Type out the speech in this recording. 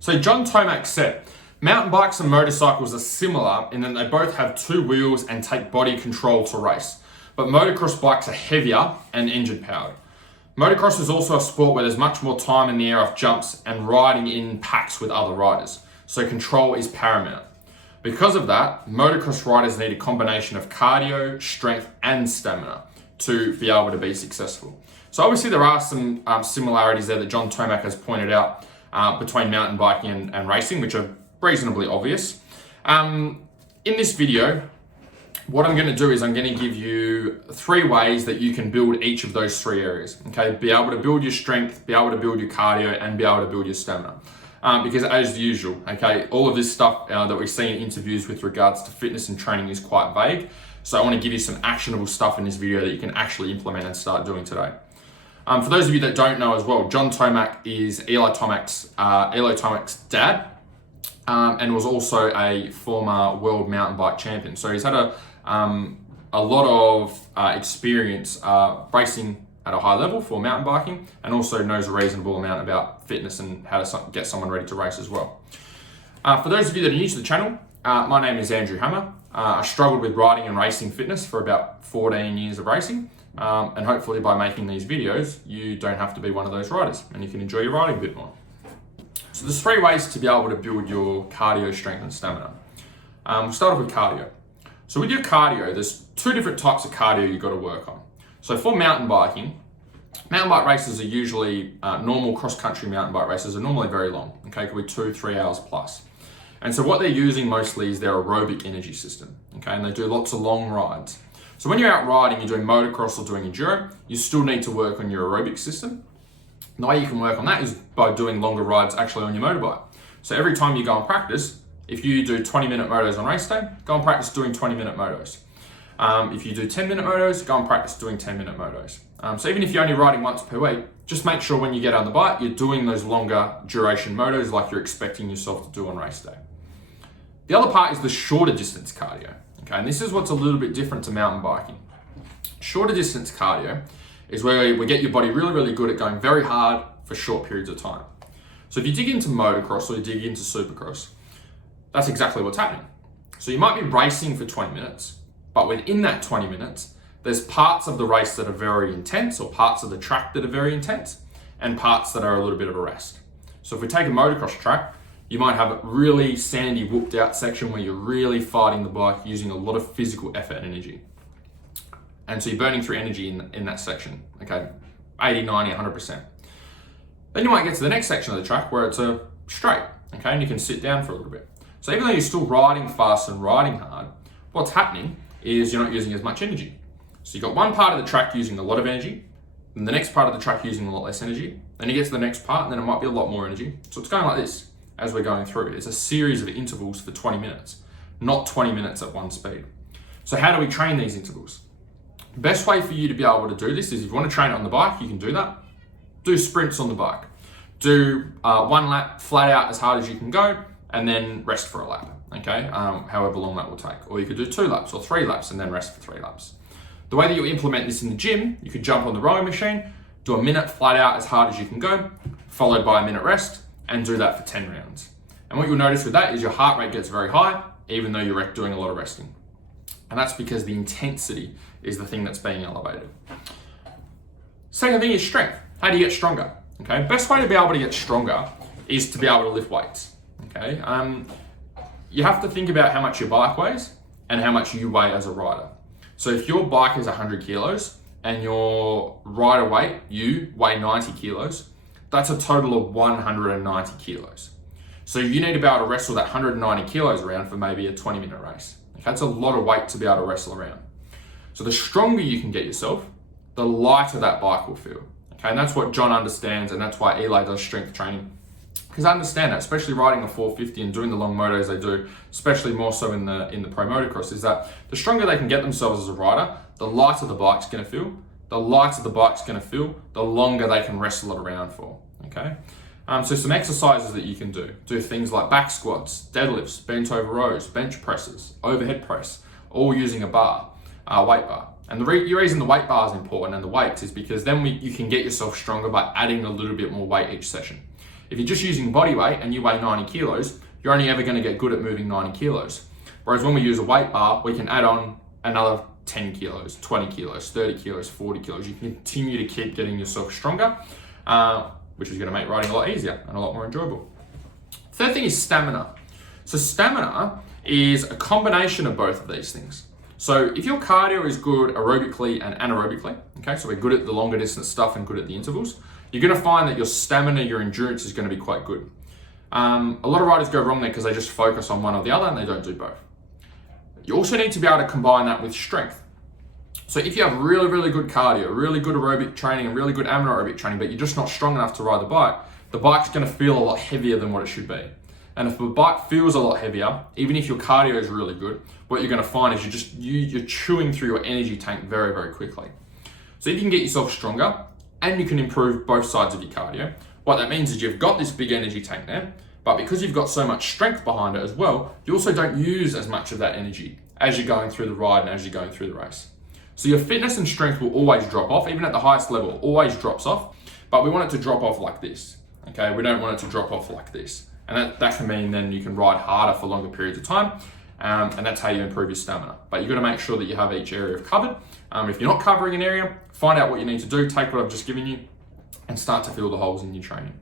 So John Tomac said, mountain bikes and motorcycles are similar in that they both have two wheels and take body control to race. But motocross bikes are heavier and engine powered. Motocross is also a sport where there's much more time in the air off jumps and riding in packs with other riders. So control is paramount. Because of that, motocross riders need a combination of cardio, strength, and stamina to be able to be successful. So obviously there are some similarities there that John Tomac has pointed out between mountain biking and racing, which are reasonably obvious. In this video, what I'm going to do is I'm going to give you 3 ways that you can build each of those 3 areas. Okay, be able to build your strength, be able to build your cardio, and be able to build your stamina. Because as usual, okay, all of this stuff that we see in interviews with regards to fitness and training is quite vague. So I want to give you some actionable stuff in this video that you can actually implement and start doing today. For those of you that don't know as well, John Tomac is Eli Tomac's dad, and was also a former world mountain bike champion. So he's had a lot of experience racing at a high level for mountain biking, and also knows a reasonable amount about fitness and how to get someone ready to race as well. For those of you that are new to the channel, my name is Andrew Hammer. I struggled with riding and racing fitness for about 14 years of racing, and hopefully by making these videos, you don't have to be one of those riders and you can enjoy your riding a bit more. So there's 3 ways to be able to build your cardio, strength, and stamina. We'll start off with cardio. So with your cardio, there's 2 different types of cardio you've got to work on. So for mountain bike races are usually, normal cross-country mountain bike races are normally very long, okay, could be 2-3 hours plus. And so what they're using mostly is their aerobic energy system, okay, and they do lots of long rides. So when you're out riding, you're doing motocross or doing enduro, you still need to work on your aerobic system. And the way you can work on that is by doing longer rides actually on your motorbike. So every time you go and practice, if you do 20-minute motos on race day, go and practice doing 20-minute motos. If you do 10-minute motos, go and practice doing 10-minute motos. So even if you're only riding once per week, just make sure when you get on the bike, you're doing those longer duration motos like you're expecting yourself to do on race day. The other part is the shorter distance cardio. Okay, and this is what's a little bit different to mountain biking. Shorter distance cardio is where we get your body really, really good at going very hard for short periods of time. So if you dig into motocross or you dig into supercross, that's exactly what's happening. So you might be racing for 20 minutes, but within that 20 minutes, there's parts of the race that are very intense or parts of the track that are very intense and parts that are a little bit of a rest. So if we take a motocross track, you might have a really sandy, whooped out section where you're really fighting the bike using a lot of physical effort and energy. And so you're burning through energy in that section, okay, 80, 90, 100%. Then you might get to the next section of the track where it's a straight, okay, and you can sit down for a little bit. So even though you're still riding fast and riding hard, what's happening is you're not using as much energy. So you've got one part of the track using a lot of energy, and the next part of the track using a lot less energy. Then you get to the next part, and then it might be a lot more energy. So it's going like this as we're going through. It's a series of intervals for 20 minutes, not 20 minutes at one speed. So how do we train these intervals? The best way for you to be able to do this is if you want to train it on the bike, you can do that. Do sprints on the bike. Do 1 lap flat out as hard as you can go, and then rest for a lap, okay? However long that will take. Or you could do 2 laps or 3 laps and then rest for 3 laps. The way that you implement this in the gym, you could jump on the rowing machine, do a minute flat out as hard as you can go, followed by a minute rest, and do that for 10 rounds. And what you'll notice with that is your heart rate gets very high, even though you're doing a lot of resting. And that's because the intensity is the thing that's being elevated. Second thing is strength. How do you get stronger? Okay, best way to be able to get stronger is to be able to lift weights. Okay, you have to think about how much your bike weighs and how much you weigh as a rider. So if your bike is 100 kilos and your rider weight, you weigh 90 kilos, that's a total of 190 kilos. So you need to be able to wrestle that 190 kilos around for maybe a 20-minute race. Okay, that's a lot of weight to be able to wrestle around. So the stronger you can get yourself, the lighter that bike will feel. Okay, and that's what John understands, and that's why Eli does strength training. Because I understand that, especially riding a 450 and doing the long motos they do, especially more so in the pro motocross, is that the stronger they can get themselves as a rider, the lighter the bike's going to feel. The lighter the bike's going to feel, the longer they can wrestle it around for. Okay, so some exercises that you can do. Do things like back squats, deadlifts, bent over rows, bench presses, overhead press, all using a bar, weight bar. And the reason the weight bar is important and the weights is because then you can get yourself stronger by adding a little bit more weight each session. If you're just using body weight and you weigh 90 kilos, you're only ever going to get good at moving 90 kilos. Whereas when we use a weight bar, we can add on another 10 kilos, 20 kilos, 30 kilos, 40 kilos. You can continue to keep getting yourself stronger, which is going to make riding a lot easier and a lot more enjoyable. Third thing is stamina. So stamina is a combination of both of these things. So if your cardio is good aerobically and anaerobically, okay, so we're good at the longer distance stuff and good at the intervals, you're going to find that your stamina, your endurance is going to be quite good. A lot of riders go wrong there because they just focus on one or the other and they don't do both. You also need to be able to combine that with strength. So if you have really, really good cardio, really good aerobic training and really good anaerobic training, but you're just not strong enough to ride the bike's going to feel a lot heavier than what it should be. And if the bike feels a lot heavier, even if your cardio is really good, what you're going to find is you're chewing through your energy tank very, very quickly. So if you can get yourself stronger and you can improve both sides of your cardio, what that means is you've got this big energy tank there, but because you've got so much strength behind it as well, you also don't use as much of that energy as you're going through the ride and as you're going through the race. So your fitness and strength will always drop off, even at the highest level, it always drops off, but we want it to drop off like this, okay? We don't want it to drop off like this. And that can mean then you can ride harder for longer periods of time, and that's how you improve your stamina. But you've got to make sure that you have each area covered. If you're not covering an area, find out what you need to do, take what I've just given you, and start to fill the holes in your training.